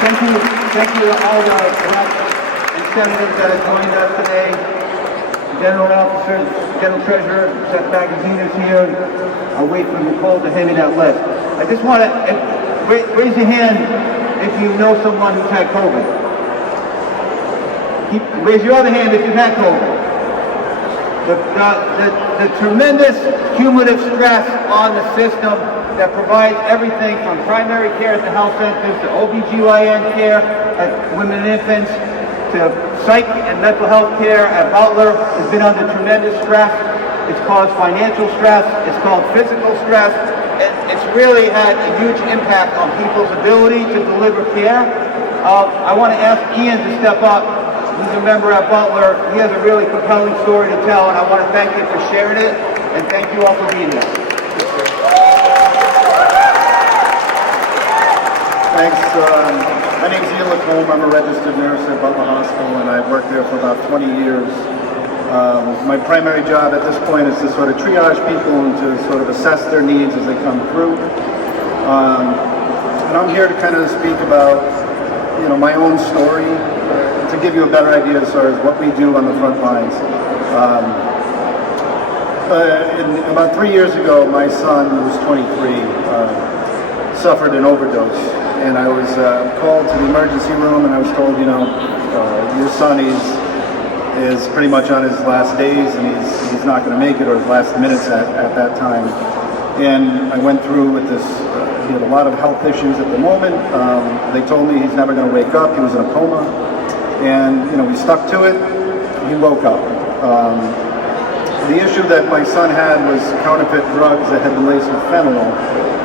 Thank you to all the reps and senators that have joined us today. General Officer, General Treasurer Seth Magaziner is here. I'll wait for Nicole to hand me that list. I just want to raise your hand if you know someone who's had COVID. Raise your other hand if you've had COVID. The tremendous cumulative stress on the system that provides everything from primary care at the health centers to OBGYN care at women and infants to psych and mental health care at Butler has been under tremendous stress. It's caused financial stress. It's caused physical stress. It's really had a huge impact on people's ability to deliver care. I want to ask Ian to step up. He's a member at Butler. He has a really compelling story to tell, and I want to thank him for sharing it, and thank you all for being here. Thanks. My name's LaCombe. I'm a registered nurse at Butler Hospital, and I've worked there for about 20 years. My primary job at this point is to sort of triage people and to sort of assess their needs as they come through. And I'm here to kind of speak about, my own story, to give you a better idea as far as what we do on the front lines. About 3 years ago, my son, who was 23, suffered an overdose. And I was called to the emergency room, and I was told, your son is pretty much on his last days, and he's not going to make it, or his last minutes at that time. And I went through with this. He had a lot of health issues at the moment. They told me he's never going to wake up. He was in a coma. And, we stuck to it. He woke up. The issue that my son had was counterfeit drugs that had been laced with fentanyl.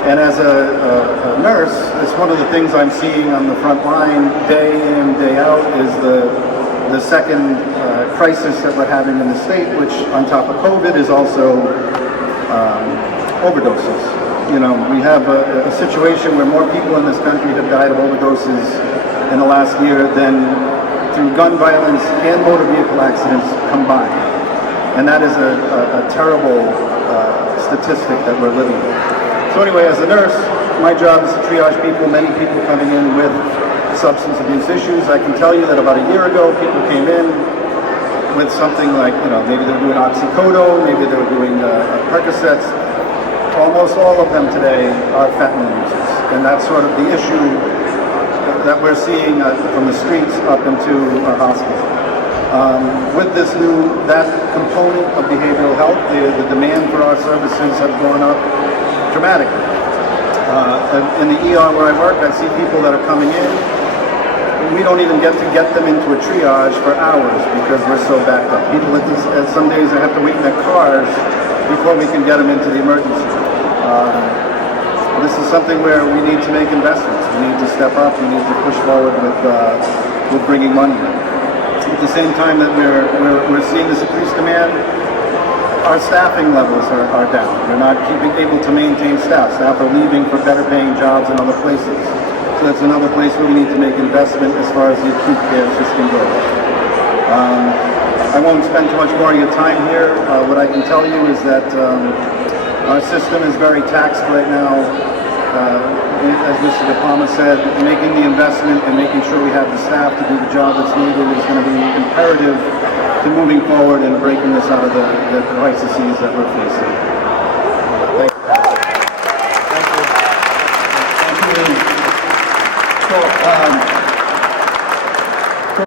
And as a nurse, it's one of the things I'm seeing on the front line day in, day out is the second crisis that we're having in the state, which on top of COVID is also overdoses. We have a situation where more people in this country have died of overdoses in the last year than through gun violence and motor vehicle accidents combined. And that is a terrible statistic that we're living with. So anyway, as a nurse, my job is to triage people, many people coming in with substance abuse issues. I can tell you that about a year ago, people came in with something like, maybe they were doing oxycodone, maybe they were doing Percocets. Almost all of them today are fentanyl users. And that's sort of the issue that we're seeing from the streets up into our hospital. With that component of behavioral health, the demand for our services have gone up dramatically. In the ER where I work, I see people that are coming in. We don't even get them into a triage for hours because we're so backed up. People some days they have to wait in their cars before we can get them into the emergency room. This is something where we need to make investments. We need to step up. We need to push forward with bringing money in. At the same time that we're seeing this increased demand, our staffing levels are down. We're not able to maintain staff. Staff are leaving for better paying jobs in other places. So that's another place where we need to make investment as far as the acute care system goes. I won't spend too much more of your time here. What I can tell you is that our system is very taxed right now. As Mr. DePalma said, making the investment and making sure we have the staff to do the job that's needed is going to be imperative to moving forward and breaking this out of the crises that we're facing.